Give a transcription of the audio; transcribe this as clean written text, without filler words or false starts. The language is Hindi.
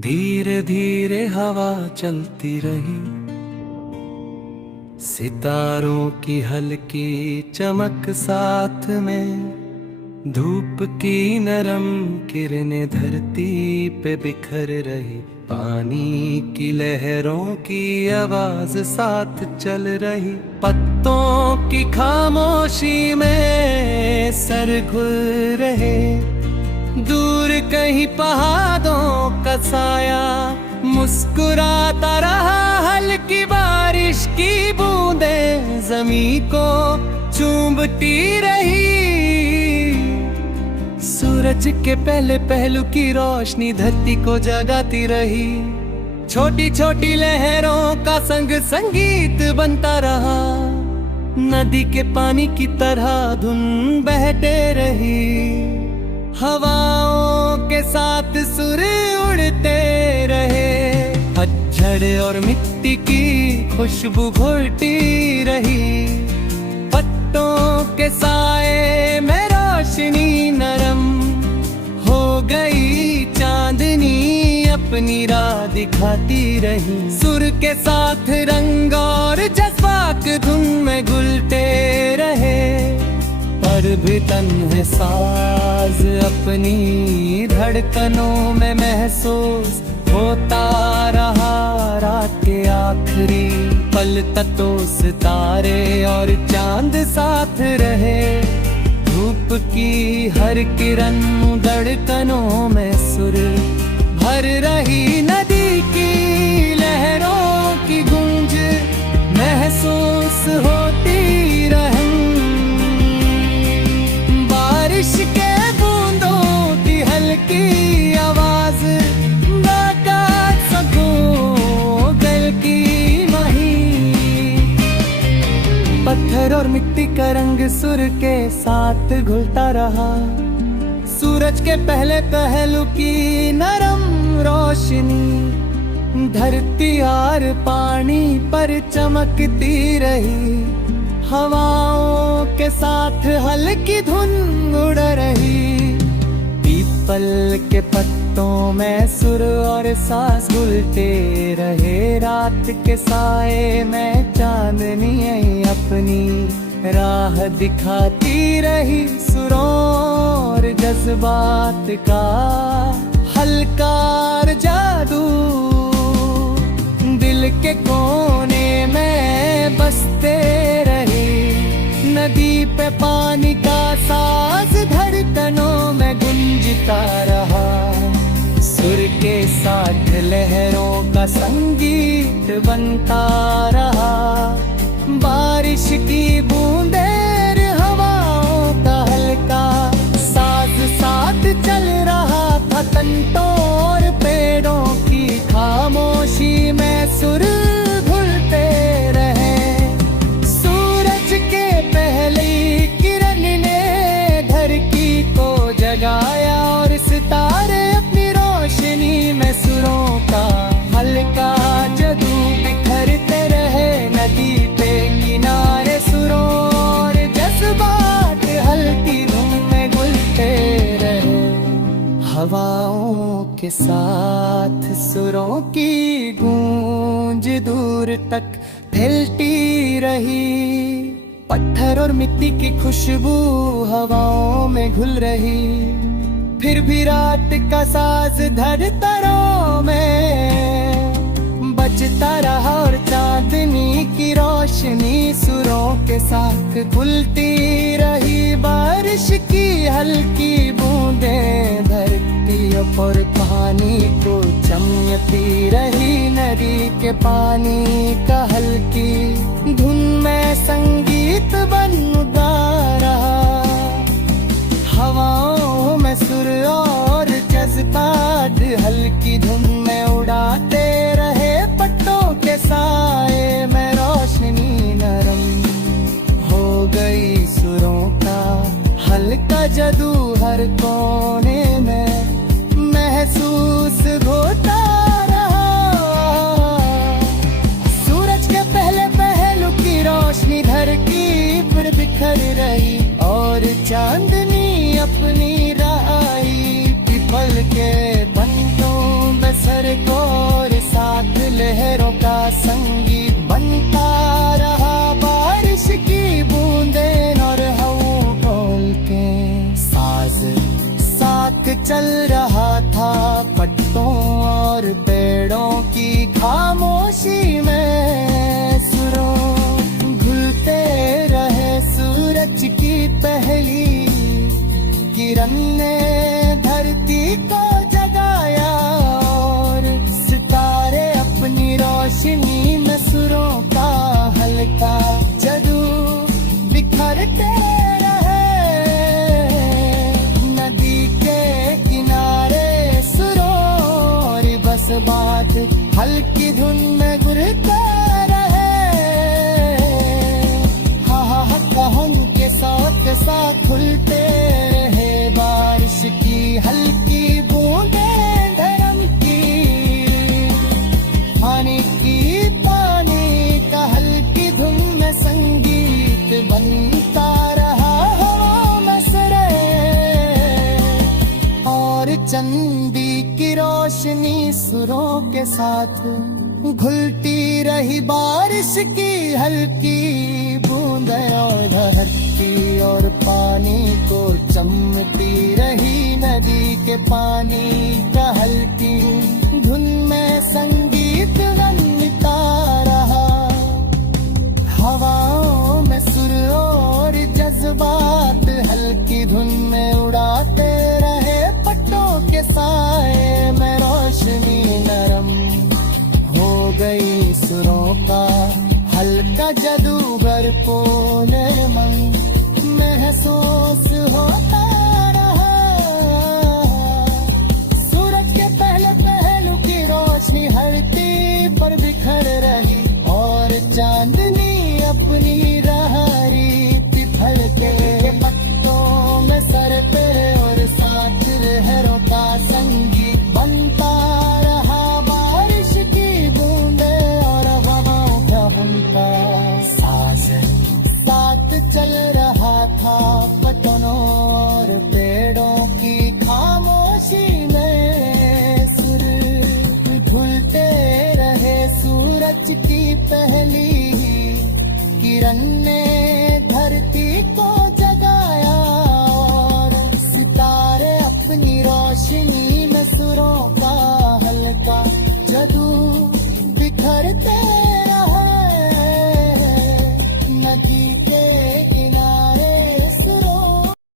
धीरे धीरे हवा चलती रही, सितारों की हल्की चमक साथ में, धूप की नरम किरणें धरती पे बिखर रही, पानी की लहरों की आवाज साथ चल रही। पत्तों की खामोशी में सर घुल रहे, दूर कहीं पहाड़ों का साया मुस्कुराता रहा, हल्की बारिश की बूंदें जमीन को चूमती रही। सूरज के पहले पहलू की रोशनी धरती को जगाती रही, छोटी छोटी लहरों का संग संगीत बनता रहा, नदी के पानी की तरह धुन बहते रही, हवाओं के साथ सुर उड़ते रहे, पतझड़ और मिट्टी की खुशबू घुलती रही, पत्तों के साए में रोशनी नरम हो गई, चांदनी अपनी राह दिखाती रही, सुर के साथ रंग और जज्बात धुन में घुलते रहे, पर भी तन है साज अपनी धड़कनों में महसूस होता रहा। रात के आखिरी पल तक तो सितारे और चांद साथ रहे, धूप की हर किरण धड़कनों में सुर भर रही, नदी की लहरों की गूंज महसूस होती रही, बारिश के बूंदों की हल्की आवाज बता सकूं दिल की मही, पत्थर और मिट्टी का रंग सुर के साथ घुलता रहा, सूरज के पहले पहलू की नरम रोशनी धरती और पानी पर चमकती रही, हवाओं के साथ हल्की धुन उड़ रही, पीपल के पत्तों में सुर और सांस घुलते रहे, रात के साए में चांदनी अपनी राह दिखाती रही, सुरों और जज्बात का हल्का जादू दिल के कोने में बसते रहे, नदी पे पानी का साज धड़कनों में गूंजता रहा, सुर के साथ लहरों का संगीत बनता रहा, बारिश की बूंदें हवाओं का हल्का साथ साथ चल रहा था, तंतों और पेड़ों की खामोशी में सुर घुलते रहे, सूरज के पहली किरण ने धरती को जगाया और सितारे अपनी रोशनी में सुरों का हल्का जादू बिखरते रहे, नदी पे किनारे सुरों और जज्बात हल्की धुन में घुलते रहे, हवाओं के साथ सुरों की गूंज दूर तक फैलती रही, पत्थर और मिट्टी की खुशबू हवाओं में घुल रही, फिर भी रात का साज धड़कनों में बजता रहा, और चांदनी की रोशनी सुरों के साथ घुलती रही, बारिश की हल्की बूंदें धरती पर पानी को चमकती रही, नदी के पानी का हल्की धुन में संगीत बनता रहा, हवाओं में सुर और जज्बात हल्की धुन में उड़ाते रहे, पत्तों के साए में रोशनी नरम हो गई, सुरों का हल्का जादू हर कोने में महसूस होता रहा, सूरज के पहले पहलू की रोशनी धरती पर बिखर रही, और चांदनी अपनी राह पीपल के पत्तों बस एक और साथ लहरों का संगीत बनता रहा, बारिश की बूंदें और हवाओं बोल के साज साथ चल रहा था। पत्तों और पेड़ों की खामोशी में सुरों घुलते रहे। सूरज की पहली किरण ने धरती को जगाया और सितारे अपनी रोशनी में सुरों का हल्का जादू बिखरते रहे। नदी के किनारे सुरों और बस बात हल्की धुन में गुरते रहे। हा हा हा कहन के साथ साथ खुलते रहे। बारिश की हल्की बूंदें धरम की पानी का हल्की धुन में संगीत बनता रहा। हवा में सरे और चंदी की रोशनी सुरों के साथ घुलती रही। बारिश की हल्की बूंदें और धरती और पानी को चमती रही। नदी के पानी का हल्की धुन में संगीत बनता रहा। हवाओं में सुर और जज्बात हल्की धुन में उड़ाते रहे। पत्तों के साए में रोशनी नरम हो गई। सुरों का हल्का जादूगर को निर्मल महसूस होता रहा। सूरज के पहले पहलू की रोशनी धरती पर बिखर रही और चांदनी अपनी राह रीत फलके पत्तों में सर पे